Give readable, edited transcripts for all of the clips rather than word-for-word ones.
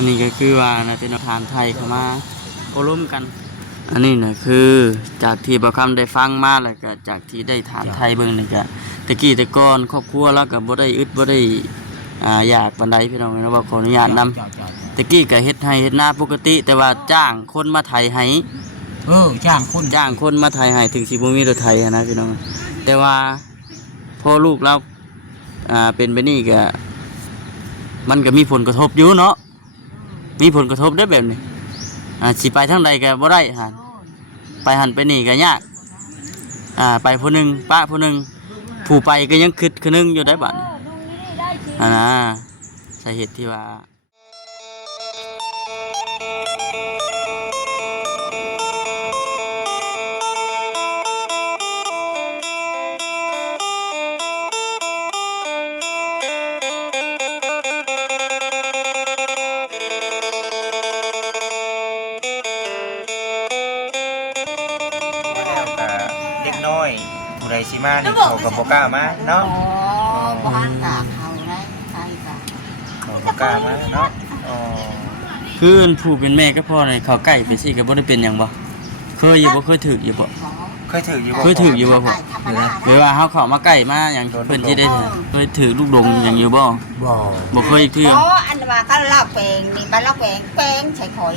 อันนี้ก็คือว่านะเป็นทานไทยเข้ามาโอ้ร่วมกันอันนี้นะคือจากที่บ่คำได้ฟังมาแล้วก็จากที่ได้ถามไทยเบิ่งนี่ก็ตะกี้แต่ก่อนครอบครัวแล้วก็บ่ได้อึดบ่ได้อยากปานใดพี่น้องเนาะว่าขออนุญาตนำตะกี้ก็เฮ็ดไร่เฮ็ดนาปกติแต่ว่าจ้างคนมาไถให้จ้างคนมาไถให้ถึงสิบ่มีรถไถนะพี่น้องแต่ว่าพอลูกเราเป็นแบบนี้ก็มันก็มีผลกระทบอยู่เนาะมีผลกระทบได้แบบนี้สิไปทางใดก็บ่ได้หั่นไปหันไปนี่ก็ยากไปผู้หนึงป้าผู้หนึงผู้ไปก็ยังคิดคือนึงอยู่ได้บัดนะสาเหตุที่ว่าน้อยผู้ใดสิมานี่เขาก็บ่กล้ามาเนาะบ่ฮันตาเขาได้ใช่ค่ะเขาบ่กล้ามาเนาะคือผู้เป็นแม่ก็พ่อนี่เขาใกล้ไปสิก็บ่ได้เป็นหยังบ่เคยอยู่บ่เคยถึกอยู่บ่เคยถึกอยู่บ่พ่อหรือว่าเฮาเข้ามาใกล้มาหยังเพิ่นสิได้เคยถึกลูกดงหยังอยู่บ่เคยอีกเทื่ออันว่าก็ลอกแปลงนี่ไปลอกแปลงใช้ข่อย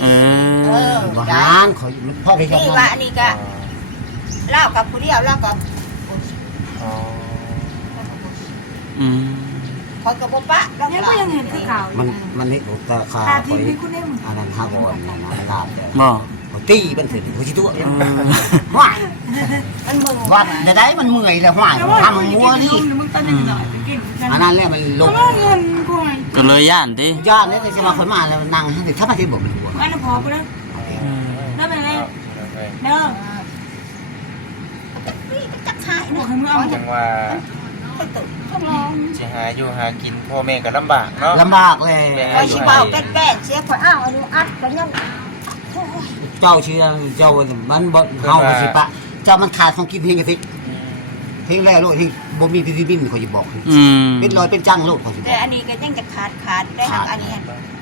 บ่หานข่อยพ่อไปนี่ว่าอันนี้ก็เล่ากับผู้เดียวเล่ากับคอยกับบ่ปะแล้วก็ยังเห็นที่เขามันนี่ตาขาคอยอันนั้น5 วันนะลาบแต่ตีมันถึงผู้สิตัวว้ายมันมึงวัดได้มันเมื่อยแล้วห้ายทำมัวนี่อันนั้นเนี่ยมันลงก็เลยย่านติย่านนี่จะมาคนมาแล้วนั่งให้ถ้ามาที่บ่มันหัวอันนั้นพอไปแล้วแล้วไปเลยเด้อจักหายเนาะจังว่าสิหาอยู่หากินพ่อแม่ก็ลำบากเนาะลำบากเลยไอ้สิเบาแป๊ะๆเสียข่อยอ้าวอันนี้อัดก็ยังเจ้าเชื่อเจ้ามันบ่เฮาสิปะเจ้ามันขาดของกินเพียงกะทิเพียงแล้วโลดที่บ่มีพิธีบินเขาสิบอกเป็นรอยเป็นจังโลดเขาสิบอกแต่อันนี้ก็ยังจะขาดได้อันนี้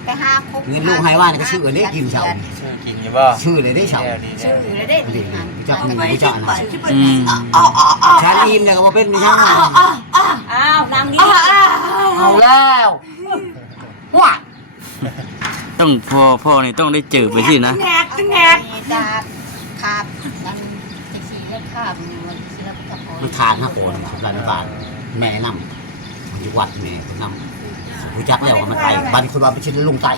ไปหาคบเงินลูกให้ว่านี่ก็ชื่อได้กินเช้าชื่อกินอยู่บ่ชื่อเลยได้เช้าชื่อเลยได้จักนี่จักนะชาลีมเนี่ยก็บ่เป็นมีช่างอ้าวนางดีเอาแล้วว้าต้องพ่อนี่ต้องได้เจอไปสินะแงกจะขาบนั่นสิแล้วขาบสิแล้วก็พอมันทานนะโอนร้านบ้านแม่นำมันอยู่วัดแม่นำรู้จักแล้วว่ามันไตบ้านคนว่าไปชิดลงไต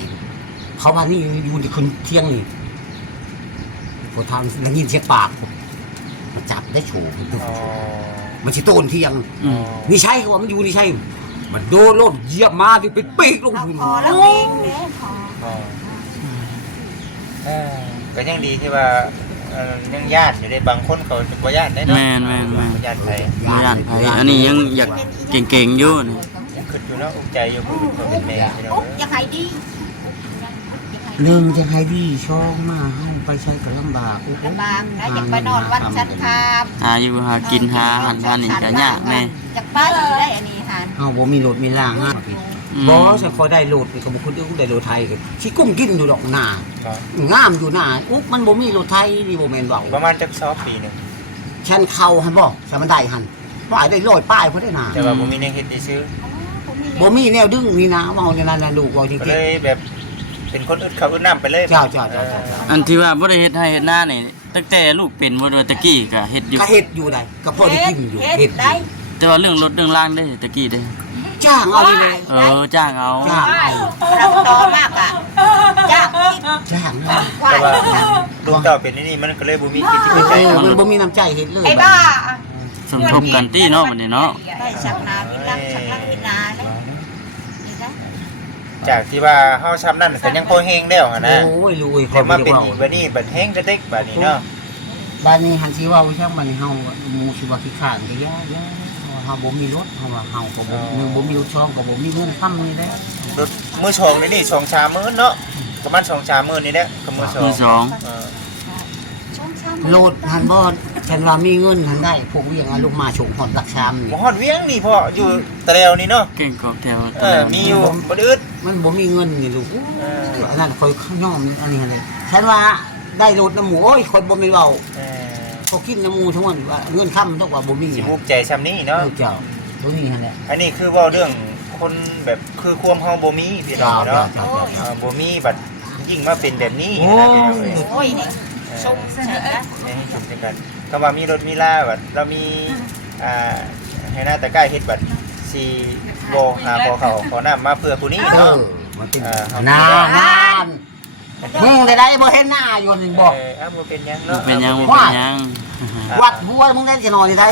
เขาบ้านนี่อยู่ในคืนเที่ยงนี่พอทางแล้วยินเสียงปากมันจับได้โฉมมันชิโตนเที่ยงนี่ใช่ว่ามันอยู่นี่ใช่มันโดนรถเหยียบมาที่ไปปีกลงทุนพอแล้วเองเนี่ยพอก็ยังดีที่ว่ายังญาติอยู่ได้บางคนเขาบ่ญาติได้เนาะแม่ญาติไผอันนี้ยังอยากเก่งๆอยู่นี่ยังคิดอยู่เนาะอุกใจอยู่ผู้เป็นแม่พี่น้องอยากให้ดีเรื่องจะให้ดีช่องมาให้ไปใช้กับลำบากนะอยากไปนอนวัดชัดคามอยู่หากินหาหันทานนี่ก็ยากแม่อยากไปได้อันนี้หันเฮาบ่มีรถมีล่างฮะบ่ใช่คอยได้รถก็บ่คนอื่นได้รถไทยก็สิกุ้มกินอยู่ดอกหน้างามอยู่หน้าอุ๊บมันบ่มีรถไทยนี่บ่แม่นเว้าประมาณจัก2 ปีนึงฉันเข้าหั่นบ่สมันได้หั่นว่าได้100ป้ายพุ่นได้น่ะแต่ว่าบ่มีแนวเฮ็ดได้ซื้อบ่มีแนวดึงนี่นะเว้าในนั้นน่ะลูกเว้าจริงๆเลยแบบเป็นคนอึดข้าวอึดน้ำไปเลยเจ้าอันที่ว่าบ่ได้เฮ็ดให้เฮ็ดหน้านี่ตั้งแต่ลูกเป็นบ่ได้ตะกี้ก็เฮ็ดอยู่ก็เฮ็ดอยู่ได้ก็พอได้กินอยู่เฮ็ดได้แต่ว่าเรื่องรถเรื่องล่างได้ตะกี้ได้จ้างเอาเลยจ้างเอาเราต่อมากอ่ะจ้างแต่ว่าลูกเต้าเป็นนี่มันก็เลยบ่มีจิตใจมันบ่มีน้ำใจเฮ็ดเลยไอ้บ้าสมทบกันตี้เนาะบัดนี้เนาะได้ชักนาวิลังชักลังวินาเลยจากที่ว่าเฮาช้ำนั่นก็ยังพอแฮงแล้วหั่นนะโอ้ยลุยแต่มาเป็นอีกบัดนี้บัดแฮงกระเต็กบัดนี้เนาะบัดนี้หันสิว่าช่างบัดนี้เฮาหมู่สิว่าขี้ข้านก็ยาเฮาบ่มีรถเฮาว่าเฮาก็บ่มีรถช่องก็บ่มีเงินค้ำนี่แหละรถมื้อชองนี่2-3มื้อเนาะประมาณ2-3มื้อนี่แหละก็มื้อชองโลดหันบ่ ฉันว่ามีเงินทันได้พวกเวียงเอาลูกมาชงหอดรักชามนี่ บ่ฮอดเวียงนี่พ่ออยู่ตะเลวนี่เนาะ เก่งกอกแถว มีอยู่บ่ได้อึด มันบ่มีเงินนี่ลูกอันนั้นคอยข้างนอกนี่อันนี้อะไรฉันว่าได้รถน้ำหมูโอ้ยคนบ่มีเว้า เออ เขากินน้ำหมูทั้งวันว่าเงินค่ำต้องว่าบ่มี สิภูมิใจซำนี้เนาะ เจ้าบ่มีหั่นแหละ อันนี้คือเว้าเรื่องคนแบบคือความเฮาบ่มีพี่น้องเนาะบ่มีบัดยิ่งมาเป็นแบบนี้นะพี่น้องเอ้ย โอ้ยนี่ชมใช่ไหม ให้ชมกันก็ว่ามีรถมีลาบัดเรามีให้หน้าตะกร้าเฮ็ดบัดสิบ่หาขอน้ำมาเพื่อผู้นี้ เอ เนาะ อมันเป็นนานมึงได้บ่เห็นหน้าอยู่นี่บ่ บ่เป็นหยัง บ่ เนาะ เป็นหยังบ่เป็นหยัง วัดบัวมึงได้จะนอนที่ไทย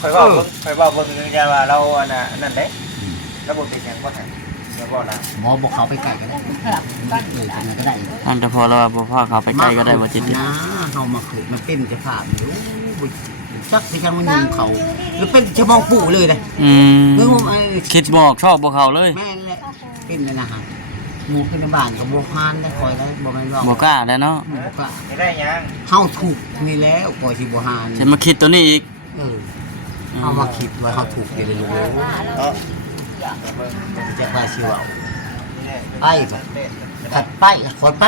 ค่อยเว้าเบิ่งอย่าว่าเราอันน่ะนั่นเด้แล้วบ่เป็นหยังบ่ให้อย่าบ่ล่ะ หมอบอกเขาไปไกลก็ได้อันนั้นก็ได้ อันแต่พอเราบ่พาเขาไปไกลก็ได้บ่จิต นะเฮามาขุดมันเป็นจะภาพอยู่จักสิจังมันยิงเขาหรือเป็นจะมองปู่เลยเลย อืม มึง คิดบอกชอบบ่เขาเลย แม่นแหละเป็นนั่นนะฮะหมู่เป็นบ้านก็บ่ฮานได้คอยได้บ่แม่นว่า บ่กล้าแล้วเนาะ บ่กล้า ไม่ได้หยัง เฮาถูกนี่แล้วคอยสิบ่ฮาน จะมาคิดตัวนี้อีก เฮามาคิดว่าเฮาถูกอยู่เลยลูก เนาะ จะพาสิเว้าไปบ่ถัดไปขอไป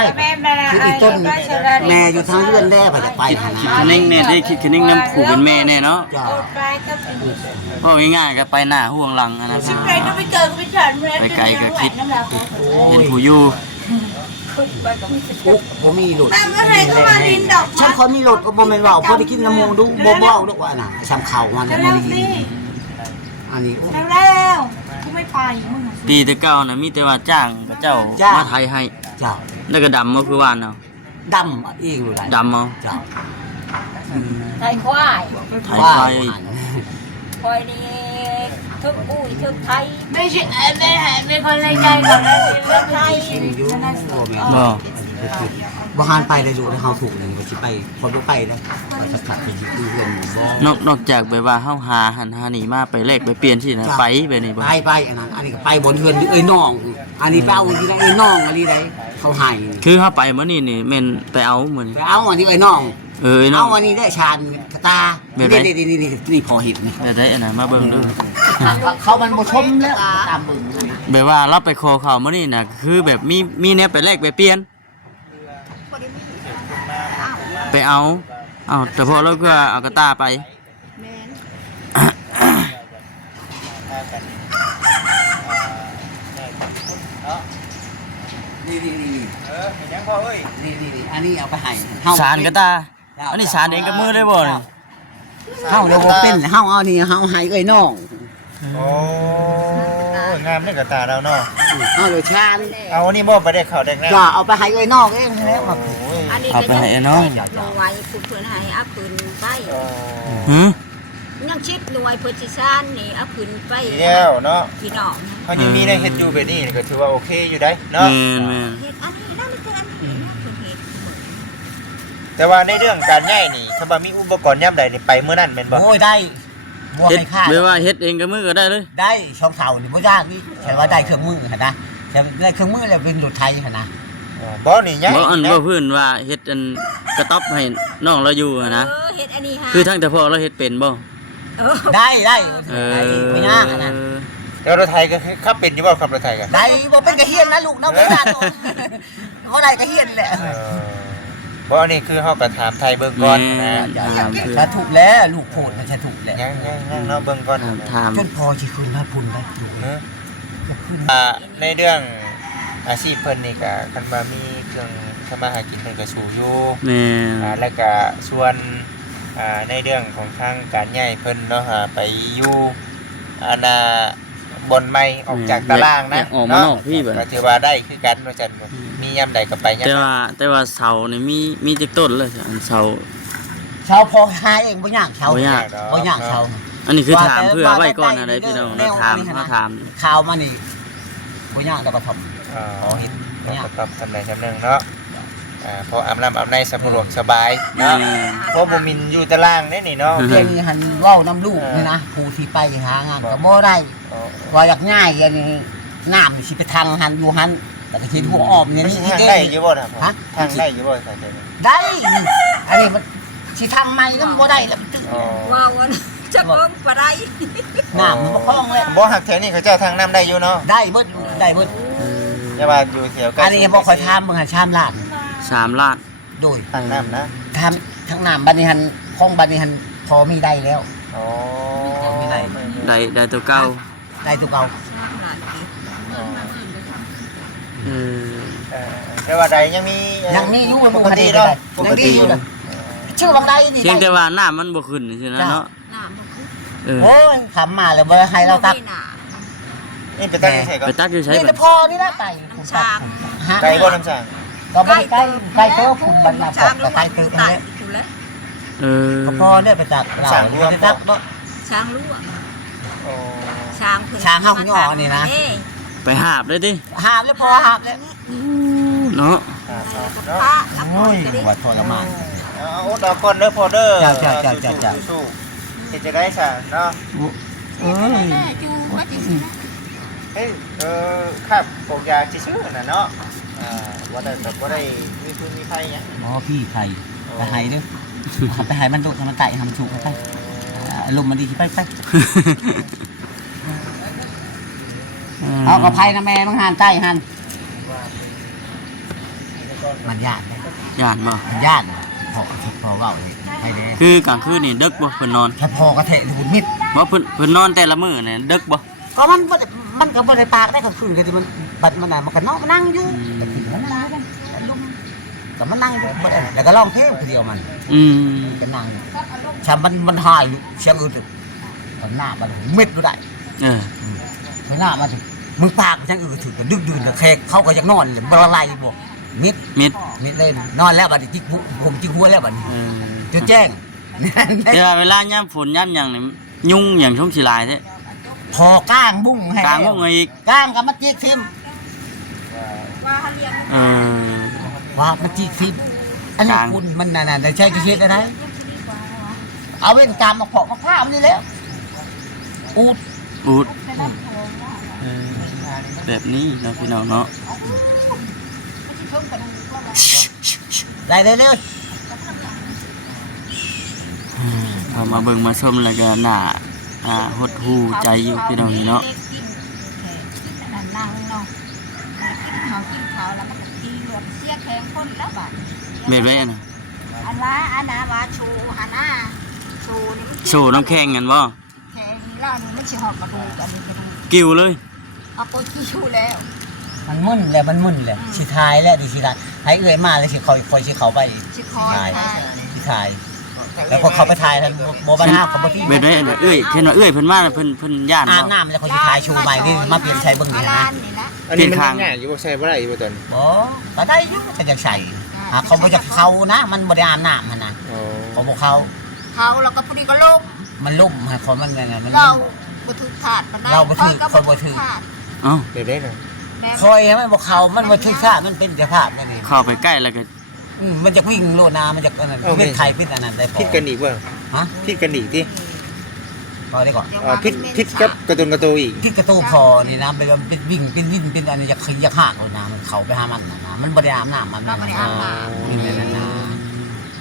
คืออีต้นแม่อยู่ทางเรือนแด้บ่จะไปหา คิดคะนิ่งแน่ได้คิดคะนิ่งน้ำขู่เป็นแม่แน่เนาะ จ้า เพราะง่ายๆก็ไปหน้าห่วงหลังอะนะ ไปก็ไปเจอก็ไปฉันเลย ไปไกลก็คิดเห็นผู้อยู่ ปุ๊บบ่มีรถ แต่เมื่อไหร่ก็มาดินดอก ฉันคนมีรถก็บ่แม่นว่าพอได้กินน้ำมูดูบ่เว้าดอกว่าน่ะซ้ำข้าวมันบ่ได้ยินอันนี้ แล้วกูไม่ไปมึง ปีแต่เก่านะมีแต่ว่าจ้างพระเจ้ามาไทยให้ เจ้า แล้วก็ดำมาคือวานเนาะ ดำเองอยู่ได้ ดำเอา เจ้า ไทยควาย ไทยไทย ควายนี่ทุกอุ้ยทุกไทยไม่ใช่ไม่คนในใจหรอกเรื่องไทย อยู่บ่แม่น บ่ บ่หานไปเลยลูกเฮาถูกนี่ก็สิไปคนบ่ไปนะก็จะกลับไปอยู่เรือนบ่ นอกจากแบบว่าเฮาหาหันหานี่มาไปแลกไปเปลี่ยนสินะไปแบบนี้บ่ ไปอันนั้นอันนี้ก็ไปบนเรือนเอ้ยน้อง อันนี้ไปเอาที่ไหนเอ้ยน้องอันนี้ได้เขาให้ คือเฮาไปมื้อนี้นี่แม่นไปเอามื้อนี้ ไปเอาอันนี้เอ้ยน้อง เนาะ เอาอันนี้ได้ชาญกระตานี่พอเห็นนี่ ได้อันน่ะมาเบิ่งดู เขามันบ่ชมแล้วตามเบิ่ง แบบว่าเราไปขอเขามื้อนี้น่ะคือแบบมีแนวไปแลกไปเปลี่ยนไปเอาแต่พอเราก็เอากระตาไป แม่น นี่ เห็นยังพ่อเอ้ย อันนี้เอาไปให้ สารกระตาอันนี้สารเองกับมือได้บ่นี่ เฮาเราบ่เป็นเฮาเอานี่เฮาให้เอ้ยน้อง โอ้งามได้กับตาเราเนาะ เฮาเลยชาญ เอานี่บ่ไปได้ข่าวแดงแน่ ก็เอาไปให้เอ้ยน้องเองแล้วมา โอ้ย อันนี้ เอา ก็ ไปให้ไอ้น้อง หน่วยผู้เพื่อนให้เอาคืนไป หือ ยังชิดหน่วยโพธิชานนี่เอาคืนไป ดีแล้วเนาะ พี่น้อง เขายังมีได้เฮ็ดอยู่แบบนี้ก็ถือว่าโอเคอยู่ได้เนาะ แม่น เฮ็ดอันนี้นั่นคืออันนี้นะคือเฮ็ด แต่ว่าในเรื่องการย้ายนี่ถ้าบ่มีอุปกรณ์ย่ำใดนี่ไปเมื่อนั้นแม่นบ่ โอ้ยได้บ่ เฮ็ด ให้ค่า ไม่ว่าเฮ็ดเองกับมือก็ได้เลย ได้ช่องเท่านี่บ่ยากนี่แต่ว่าได้เครื่องมือหั่นนะแต่ได้เครื่องมือแล้วเป็นรถไทยหั่นนะ บ่นี่ย้าย บ่อันว่าเพิ่นว่าเฮ็ดอันกระต๊อบให้น้องเราอยู่อะนะ เฮ็ดอันนี้ฮะ คือทั้งแต่พ่อเราเฮ็ดเป็นบ่ ได้ เอ ไม่ยากอะนะ แล้วรถไทยก็ขับเป็นอยู่บ่ขับรถไทยก็ ได้บ่เป็นกระเฮียนนะลูกเนาะบ่ได้โตบ่ได้กระเฮียนแหละ บ่อันนี้คือเฮาก็ถามไทยเบิ่งก่อนนะ ถ้าถูกแล้วลูกโพดมันจะถูกแล้ว ยังเนาะเบิ่งก่อน ถาม จนพอสิคืนมาพุ่นได้ลูก ในเรื่องอาชีพเพิ่นนี่ก็คันว่ามีเครื่องทำมาหากินเพิ่นก็สู้อยู่ แม่น แล้วก็ส่วนในเรื่องของทางการย้ายเพิ่นเนาะไปอยู่อันบนไม้ออกจากตารางนะ ออกมานอกพี่บ่ ก็ถือว่าได้คือกันว่าซั่นมียามใดก็ไปยาม แต่ว่าเสานี่มีจักต้นเลยอันเสา ชาวพอหาเองบ่ยากชาว บ่ยาก บ่ยากชาว อันนี้คือถามเพื่อไว้ก่อนอะไรพี่น้องเราถาม ข่าวมานี่บ่ยากแต่ก็ทำ อ๋อเห็นก็ตอบทำได้ทำนึงเนาะพออาบน้ำอาบในสะดวกสบายเนาะเพราะบ่มินอยู่ตารางนี่เนาะ เพียงหันเว้าน้ำลูกนี่นะผู้ที่ไปหางานก็บ่ได้ว่าอยากง่ายอันนี้น้ำสิไปทางหันอยู่หันแต่ก็คิดหัวอ้อมนี่ มัน นี่ ทาง เด้ ได้อยู่บ่นะทางได้อยู่บ่ใส่ใจ ได้อันนี้มัน สิทางใหม่ก็บ่ได้แล้ว อ๋อ ว้าวจะเบิ่งปลาได้ น้ำมันบ่คล่องเลย บ่หักแถวนี้เขาเจ้าทางน้ำได้อยู่เนาะ ได้เบิดได้เบิด อย่าว่าอยู่แถวใกล้ อันนี้บ่ค่อยทำมึงหาชามลาด 3 ล้าน โดย ทางน้ำนะ ทำทั้งน้ำบัดนี้หันคลองบัดนี้หันพอมีได้แล้ว อ๋อ ไม่ได้ ได้ตัวเก่า ได้ตัวเก่า อ๋อ เออ แต่ว่าใดยังมี ยังมีอยู่ ปกติเนาะป ยั ก ง ติ ดีอยู่เลยชื่อบางใดนี่ เพียงแต่ว่าน้ำมันบ่ขึ้นซื่อนะเนาะ น้ำมันคือ เออ โอ้ยทำมาเลยมาให้เราตัก นี่ไปตั้งใส่ก็ ไปตักอยู่ใช้ นี่ บั แต่ ด พอนี่นะไก่ฮะ ไก่บ่น้ำสาง ก็ไม่ไก่ไก่เต้าคุณบรรณาบอกแต่ไก่เต้า ตา เนี่ย อยู่แล้ว เออ ก็พอเนี่ยไปจากเราไม่ได้ตักเนาะ ช้างรู้อ่ะ โอ้ ช้างเพิ่น ช้างเฮาหย่อนี่นะ ไปหาบเลยดิ หาบแล้วพอหาบแล้ว เนาะ ครับ กับ เนาะ พระกับ โอ้ย ก็ได้ ว่าทรมาน เอาดอกก่อนเด้อพอเด้อ จ้ะ สู้ๆเฮ็ดจะได้ซะเนาะ เอ้ย จูว่าจริง เฮ้ยครับปลูกยาซื่อๆน่ะเนาะบ่ได้แบบบ่ได้มีทุนมีไผหยัง อ๋อพี่ไข่ไปให้เด้อไปให้มันดุทำมันไต่ทำมันฉุกไปลมมันดีไปไปเอากระไพนะแม่มังหันใต้หันมันยาก ย่านบ่ มันยากพอเว่าไปเลย คือกลางคืนนี่ดึกบ่เพิ่นนอน ถ้าพอกระเทะถูกมิด บ่เพิ่นนอนแต่ละมื้อนี่ดึกบ่ ก็มันก็บ่ได้ปากได้ก็คืนคือที่มันบัดมันน่ะมันก็นอนนั่งอยู่แต่ที่มันนั่งกันก็มันนั่งอยู่บ่ได้แล้วก็ร้องเพลงคนเดียวมัน อืม ก็นั่งชามันหายเสียงอื่นตอนหน้ามันมิดดูได้ เออ ตอนหน้ามันมึงปากมันจังอื่นถึงก็ดึกดื่นก็แขกเขาก็อยากนอนเลยบ่ละลายบ่มิด มิด เลยนอนแล้วบัดนี้จิกผมจิกหัวแล้วบัดนี้ เออ จะแจ้ง แต่ว่าเวลายามฝนยามหยังนี่ยุงหยังชมสิหลายแท้ พอก้างบุ้งให้ กลางมุ้งอีก ก้างกับมันจิกทิม ว่าเขาเรียน เออ ว่ามันจิกทิมอันนี้ กลาง คุณมันน่ะได้ใช้กี่เฮ็ดได้ไหมเอาเว้นกามมาเพาะมาข้าวนี่แล้วอูด อูดเออแบบนี้เนาะพี่น้องเนาะ ได้เลยเลย พอมาเบิ่งมาชมแล้วก็น่าหดหู่ใจอยู่พี่น้องเนาะ นั่งเนาะกินข้าวแล้วมันก็ตีรวมเสียแข็งคนแล้วบาด แบบไรอันน่ะ อันละอันน่ะว่าชูหันหน้าชูนี่มัน โซ่น้ำแข็งกันบ่ แข็งแล้วนี่มันสิหอกกระดูกอันนี้กระดูก กิ้วเลย เอาไปชูแล้ว มันมึนแล้วมันมึนแล้วสิทายแล้วดิสิละให้เอื้อยมาแล้วสิคอยสิเขาไป สิคอยทาย สิทาย แล้วพอเขาไปทายแล้วบ่ปัญหาเขาบ่ที่ แบบไรอันน่ะเอ้ยเห็นว่าเอ้ยเพิ่นมาแล้วเพิ่นย่าน อาบ บ่ น้ำแล้วเขาสิทายชูใหม่นี่มาเปลี่ยนใช้เบิ่งนี่นะ อันนี้มันง่ายอยู่บ่ใช่บ่ได้อยู่บ่ตอน บ่ก็ได้อยู่แต่อยากใส่เขาบ่อยากเข้านะมันบ่ได้อาบน้ำหั่นน่ะ อ๋อ เขาบ่เข้า เขาแล้วก็พอดีก็ลูก มันลุ่มให้คนมันไงมัน เราบ่ถือถาดมันได้ เราบ่ถือคนบ่ถือ เอ้า เดี๋ยวได้น่ะ คอยให้มันบ่เข้ามันบ่ถือค่ามันเป็นแต่ภาพนั่นนี่ เข้าไปใกล้แล้วก็ มันจะวิ่งโลนามันจะอันนั้นเป็นไข่เป็นอันนั้นได้พอ พิดกันอีกบ่ ฮะ พิดกันอีกติ พอได้ก่อน พิดกับกระตุนกระโตอีก ที่กระตูพอนี่นะเป็นวิ่งเป็นวิ่งเป็นอันนี้อยากหักเลยนะมันเข้าไปหามันนะมันบ่ได้อาบน้ำมัน เราบ่ได้อาบน้ นี่นั่นนะ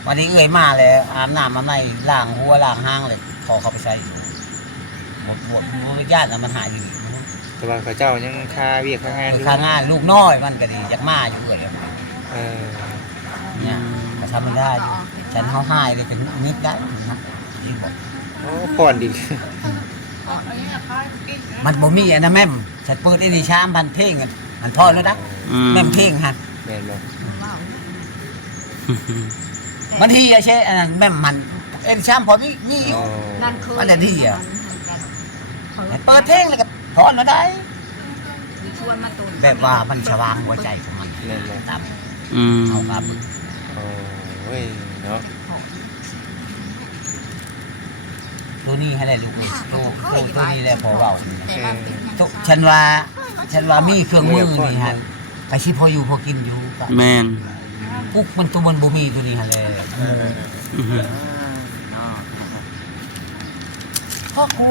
วันนี้เอ้ยมาแล้วอาบน้ำมาไม่ล้างหัวล้างห้างเลยพอเขาไปใช้หมดญาติมันหายอยู่ แต่ว่าเขาเจ้ายังค่าเวียกค่างานอยู่ ข้างงานลูกน้อยมันก็ดีอยากมาอยู่เลย เออ เนี่ยก็ทำมันได้ฉันเขาหายเลยถึงนิดได้นะที่บอก โอ้ผ่อนดิ มันบ่มีอันนะแม่มฉันเปิดไอ้นี่ชามพันเพลงมันพอแล้วนะ อืม แม่มเพลงฮะ แม่นบ่ มันที่ใช่อันนั้นแม่มมันเอ็นชามพอมี อ๋อ นั่นคือ อันนั้นที่อ่ะเปิดเพลงแล้วก็พอแล้วได้ ชวนมาตุน แบบว่ามันสว่างหัวใจของมัน แม่นบ่ ตาม อืม เอามา โอ้ยเนาะ ตัวนี้ให้ได้ลูกเอ้ยตัวนี้แหละพอเบา แต่ว่าเป็นยัง ตัวฉันว่ามีเครื่องมือนี่ฮะไปสิพออยู่พอกินอยู่ก็ แม่น กุ๊กมันตัวมันบ่มีตัวนี้ฮะเลย อื้อหือ พ่อกู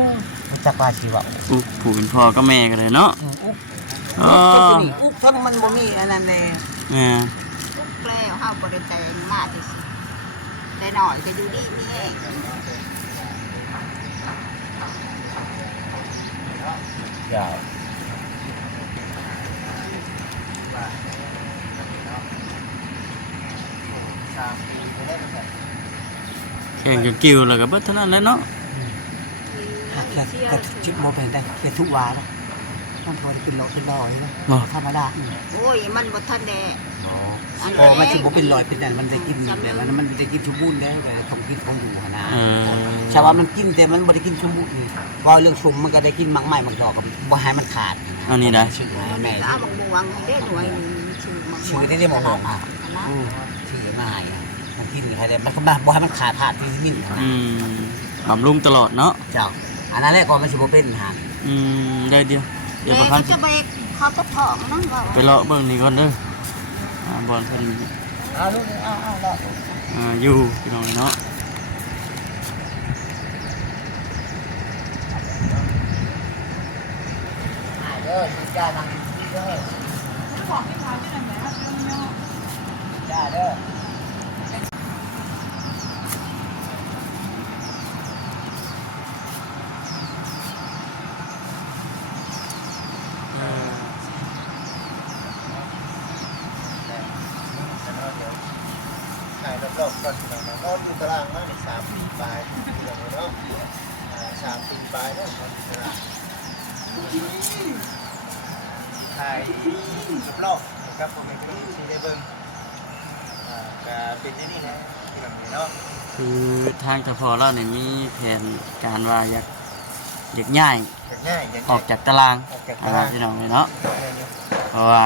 จักว่าสิว่า อุ๊ผู้เป็นพ่อก็แม่กันเลยเนาะ อุ๊ก อ๋อ อุ๊กถ้ามันบ่มีอันนั้นเลย แม่ ทุกแล้วเฮาบ่ได้แต่งมาที่สิแต่ ได้หน่อยจะดูดีนี่เอง จ้า แข่งกันกิ้วแล้วก็เบิดเท่านั้นแหละเนาะ แค่จิบโมเป็นได้แค่ทุกวาแล้วมันพอได้กินร้อยแล้ว บ่ ธรรมดา โอ้ยมันบ่ทันแดด พอมันจิบโมเป็นร้อยเป็นแต่มันได้กินแต่มันได้กินชุ่มบุญได้แต่ของกินของอยู่นะ ชาวว่ามันกินแต่มันไม่ได้กินชุ่มบุญว่าเรื่องชุ่มมันก็ได้กินมักไม้มักดอกกับบ่ให้มันขาด อันนี้ได้ ชื่อ แม่ แม่ ก็เอาบักบวงได้หน่วยชื่อ ชื่อที่ได้หมองอ่ะชื่อมาให้มันกินให้ได้มันก็มาบ่ให้มันขาดธาตุวิตามิน บำรุงตลอดเนาะ เจ้าอันนั้นแหละก่อนมันสิบ่เป็นหาน ได้เดียวเดี๋ยว แม่ ประพันธ์ จะไปเขาก็ท้องนั่งว่า ไปเลาะเบิ่งนี่ก่อนเด้อบอลเพิ่น เอาลูกเอารอ อยู่พี่น้องเนาะ เด้อจ้านั่งเด้อจ้าเด้อ ถ่ายรอบๆก่อนนะนอนอยู่ตารางมาใน3 ปีปลายเนาะ3 ปีปลายเนาะนอนอยู่ตารางถ่ายรอบๆนะครับผมเป็นที่ได้เบิ่งก็เป็นที่นี่นะที่แบบนี้เนาะ คือทางเฉพาะเราเนี่ยมีแผนการว่าอยากย้าย ง่ายอย่าง ออกจากตาราง ออกจาก นะ ตา ค รา รับ ง พี่น้องเลยเนาะเพราะว่า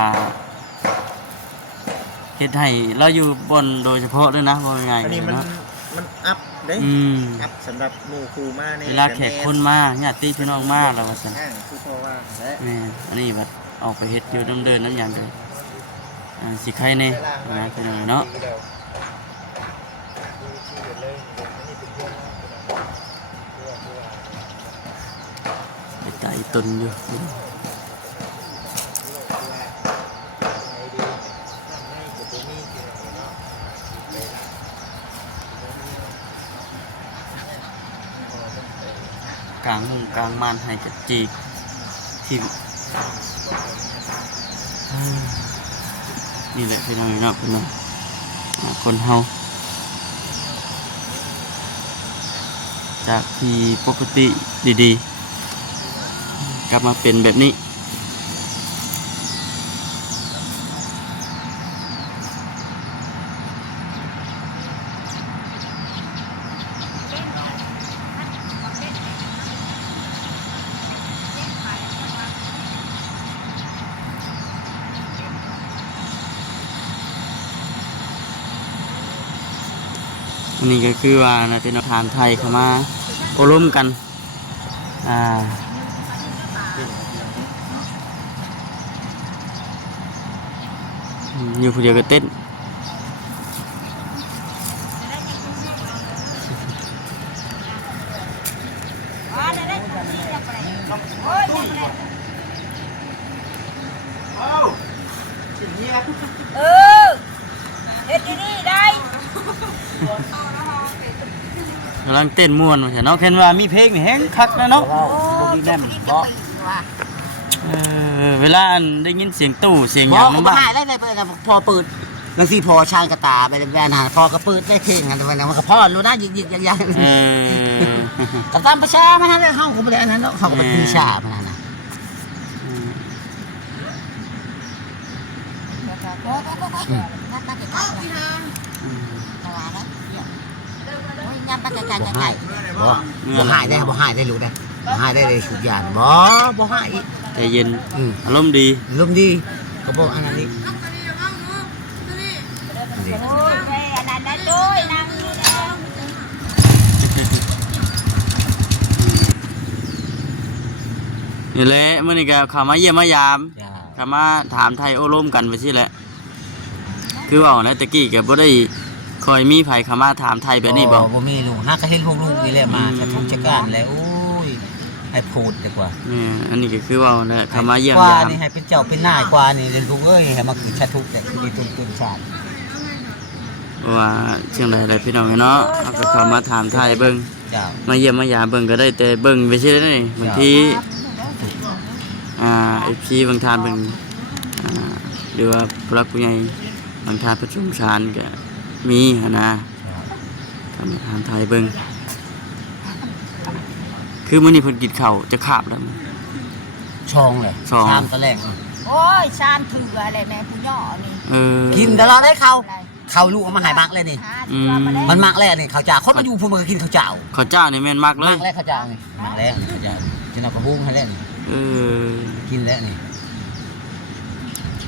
เฮ็ดให้เราอยู่บนโดยเฉพาะด้วยนะว่ายังไง อันนี้มัน เนาะ อัพเด้ อัพสำหรับหมู่ครูมาใน เวลาแขกคนมาญาติพี่น้องมาเราว่าซั่น ห้างคือเพราะว่าและ แม่อันนี้บัดออกไปเฮ็ดอยู่เดินน้ำอย่างเดียวสิใครแน่นะพี่น้องเนาะไปไต่ตุนอยู่กลางมุงกลางมานให้กับจีกที่นี่แหละพี่น้องเนาะพี่น้องคนเฮาจากที่ปกติดีๆกลับมาเป็นแบบนี้อันนี้ก็คือว่านะเป็นทานไทยเข้ามาโอร่วมกันอยู่คนเดียวก็เต้นเฮ็ดดีๆได้ กำลังเต้นม่วนว่าเนาะเห็นว่ามีเพลงนี่แฮงคักนะเนาะ บ่มีแน่นบ่ เวลาอันได้ยินเสียงตู้เสียงห บ่ ยัง ก็ นำ บ่ บ้าน หายได้พอเปิดบางทีพอชางกระตาไปแบนหาพอก็เปิดได้เพลงกันแต่ว่ามันก็พอรู้นะยิกๆยังๆก็ตามประชามันนั่นแหละเฮาก็บ่ได้อันนั้นเนาะเฮาก็บ่ตีชามันนั่นน่ะ บ่หายได้บ่หายได้รู้ได้บ่หายได้เลยสุดยานบ่หายอีก ใจเย็นอารมณ์ดี ลมดีก็บอกอันนั้นนี่ โอ้ยไปอันนั้นได้ด้วยนั่งอยู่แล้ว นี่แหละมื้อนี้ก็เข้ามาเยี่ยมมายามเข้ามาถามไทยโอ้ร่วมกันไปซี่แหละคือว่าแล้วตะกี้ก็บ่ได้คอยมีไผเข้ามาถามไทยแบบนี้บ่ บ่มีลูกหาก็เห็นพวกลูกนี่แหละมาจะทุกจักการแล้วโอ้ยให้พูดดีกว่า อันนี้ก็คือว่าแล้วเข้ามาเยี่ยม กว่าย าม นี่ให้เป็นเจ้าเป็นนายกว่านี่ลูกเอ้ยให้มาคือชาทุกแต่คือตุนชาติ ว่าเชียงใดอะไรพี่น้องเนาะเอาก็เข้ามาถามไทยเบิ่ง เจ้า มาเยี่ยมมายามเบิ่งก็ได้แต่เบิ่งไปซื่อๆนี่บางทีFC บางทานเบิ่งหรือว่าผู้หลักผู้ใหญ่บางทานประชุมศาลก็มีหันนะก็มาถามไทยเบิ่งคือมื้อนี้เพิ่นกินข้าวจะคาบแล้ว ช่องเลย ช่อง ชามตะแรก โอ้ยชานถืออะไรแม่ผู้ย่อนี่ กินตลอดได้เขาลูกเอามาใหายมักเลยนี่ มันมักแล้วนี่เขาวเจ้าคนมาอยู่พูดมันก็กินข้าวเจ้า ข้าวเจ้านี่แม่นมากเล มั ย กแล้วข้าวเจ้านี่มักแล้วข้าวเจ้ากินเอากระบุ้งให้แล้วนี่ เออ กินแล้วนี่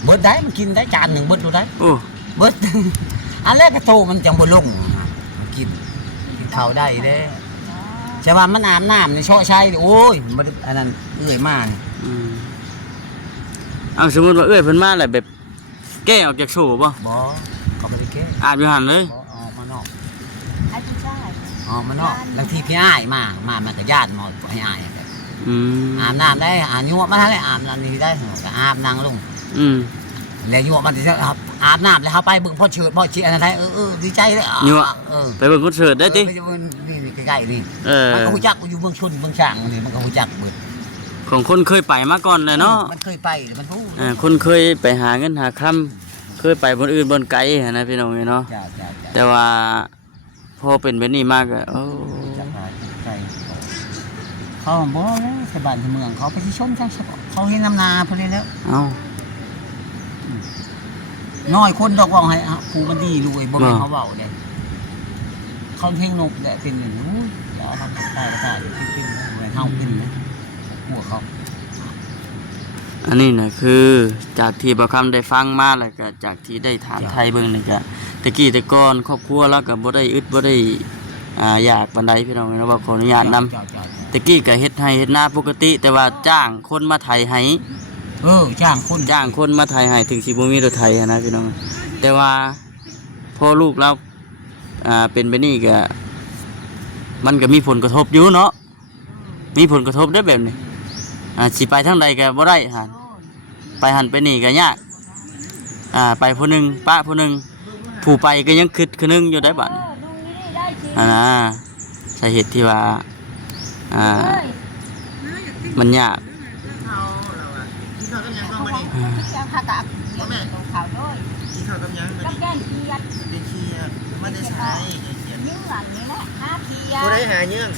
เบิดได้มันกินได้จานหนึ่งเบิดดูได้ โอ้ เบิด อันแรกกระโตมันจังบ่ลงมันกินข้าวได้เด้ใช่ว่ามันอาบน้ำในช่อชัยโอ้ยมันอันนั้นเอื่อยมาก เอาสมมุติว่าเอ้ยเพิ่นมาแล้วแบบแก้ออกจากโซ่บ่ บ่ก็ไม่ได้แก้ อาบอยู่หั่นเลย บ่ออกมานอก ไอ้ผู้ชาย ออกมานอกบางทีพี่อ้ายมามันก็ญาติมาให้อ้าย อืม อาบน้ำได้อาบยั่วมาให้อาบน้ำนี่ได้ก็อาบนางลง อืม แล้วยั่วมันจะอาบน้ำแล้วเขาไปเบิ่งพ่อเชิดพ่อเชียร์อะไรดีใจเลย ยั่ว เออ ไปเบิ่งคอนเสิร์ตได้ติ นี่ใกล้ๆนี่ มันก็หูจักอยู่เมืองชนเมืองช่างนี่มันก็หูจักเบิด ของคนเคยไปมาก่อนเลยเนาะ มันเคยไปมันพูด คนเคยไปหาเงินหาคำเคยไปบนอื่นบนไกลหั้นนะพี่น้องเนาะ จ้า แต่ว่าพอเป็นแบบนี้มากอะโอ้ จักใจเขาบอกแล้วชาวบ้านชาวเมืองเขาไปที่ชมจังเขาเห็นน้ำนาพอดีแล้ว เอ้า น้อยคนดอกว่าให้ผูมันดีรวยบ่แม่นเขาเว้าเด้เขาเพลงนกแหละเป็นอย่างนู้นแล้วทำได้เป็นแหวนเฮาเป็นหัวเขา อันนี้นะคือจากที่บ่คำได้ฟังมาแล้วก็จากที่ได้ถามไทยเบิ่งนี่ก็ตะกี้แต่ก่อนครอบครัวแล้วก็บ่ได้อึดบ่ได้อยากปานใดพี่น้องเนาะว่าขออนุญาตนำตะกี้ก็เฮ็ดให้เฮ็ดนาปกติ แต่ว่าจ้างคนมาไถให้ จ้างคน มาไถให้ถึงสิบ่มีรถไถหั้นนะพี่น้องแต่ว่าพอลูกเราเป็นแบบนี้ก็มันก็มีผลกระทบอยู่เนาะมีผลกระทบได้แบบนี้สิไปทางใดก็บ่ได้หั่นไปหันไปนี่ก็ยากไปผู้หนึงป้าผู้หนึงผู้ไปก็ยังคิดคือนึงอยู่ได้บัดนี้ ลุงนี่ได้จริง นะสาเหตุที่ว่ามันยาก ยังผ่าตัดตรงเขาด้วย กินข้าวกับยัง แล้วแกงเคียด เป็นขี้มันได้ใช้ ยื้อหลังนี่แหละห้าเคีย ผู้ใด ด หาเยื่อง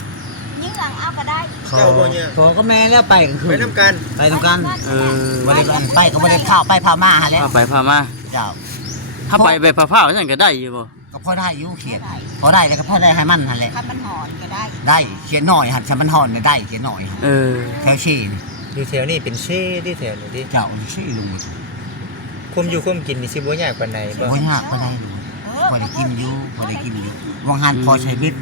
ยื้อหลังเอาก็ได้ เจ้าบ่เยื่อง พอก็แม่แล้วไปกันคื ไป น น้ำกัน ไปทำกัน บ่ได้ ไปก็ไม่ได้ข้าวไปพามาฮะแล้ว พาไปพามา เจ้า ถ้าไปแบบพาๆซั่นก็ได้อยู่บ่ ก็พอได้อยู่เขียนพอได้แล้วก็พอได้ให้มันฮะแหละ ถ้ามันหอนก็ได้ ได้เขียนหน่อยหันฉันมันห่อนได้เขียนหน่อย แถวชีนี่ ดีแถวนี้เป็นเช่ดีแถวนี้ดิ เจ้าชีลุง คุมอยู่คุมกินนี่สิบ่ยากปานใดบ่ บ่ยากพอได้ลุงพอได้กินอยู่พอได้กินอยู่วางหันพอใช้วิทย์